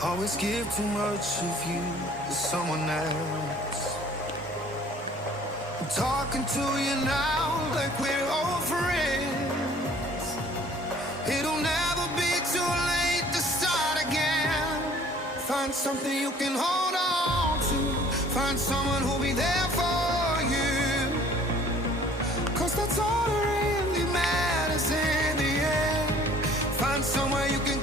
Always give too much of you to someone else. I'm talking to you now like we're old friends. It'll never be too late to start again. Find something you can hold on to. Find someone who'll be there for you. 'Cause that's all that really matters in the end. Find somewhere you can